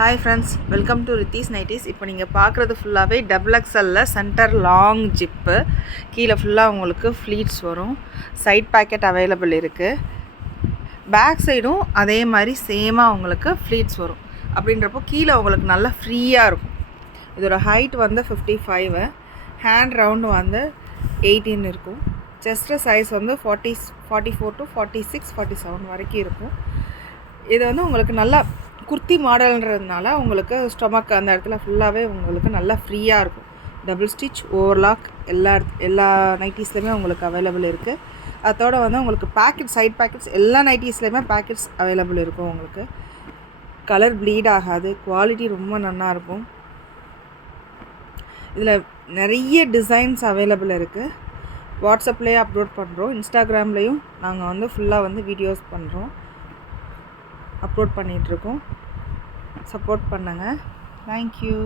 Hi friends, welcome to Ritheesh nighties. இப்போ நீங்கள் பார்க்குறது ஃபுல்லாகவே டபுள் எக்ஸலில் சென்டர் லாங் ஜிப்பு. கீழே ஃபுல்லாக உங்களுக்கு ஃப்ளீட்ஸ் வரும். சைட் பேக்கெட் அவைலபிள் இருக்குது. பேக் சைடும் அதே மாதிரி சேமாக உங்களுக்கு ஃப்ளீட்ஸ் வரும். அப்படின்றப்போ கீழே உங்களுக்கு நல்லா ஃப்ரீயாக இருக்கும். இதோட ஹைட் வந்து 55, ஹேண்ட் ரவுண்டு வந்து 18 இருக்கும். செஸ்ட்டு சைஸ் வந்து 44 to 46, 47 வரைக்கும் இருக்கும். இது வந்து உங்களுக்கு நல்லா குர்த்தி மாடல்ன்றதுனால உங்களுக்கு ஸ்டொமக் அந்த இடத்துல ஃபுல்லாகவே உங்களுக்கு நல்லா ஃப்ரீயாக இருக்கும். டபுள் ஸ்டிச், ஓவர்லாக் எல்லா நைட்டிஸ்லையுமே உங்களுக்கு அவைலபிள் இருக்குது. அதோட வந்து உங்களுக்கு பேக்கெட், சைட் பேக்கெட்ஸ் எல்லா நைட்டிஸ்லையுமே பேக்கெட்ஸ் அவைலபிள் இருக்கும். உங்களுக்கு கலர் ப்ளீட் ஆகாது. குவாலிட்டி ரொம்ப நல்லாயிருக்கும். இதில் நிறைய டிசைன்ஸ் அவைலபிள் இருக்குது. வாட்ஸ்அப்லேயே அப்லோட் பண்ணுறோம். இன்ஸ்டாகிராம்லேயும் நாங்கள் வந்து ஃபுல்லாக வந்து வீடியோஸ் பண்ணுறோம், அப்லோட் பண்ணிகிட்ருக்கோம். சப்போர்ட் பண்ணுங்கள். தேங்க்யூ.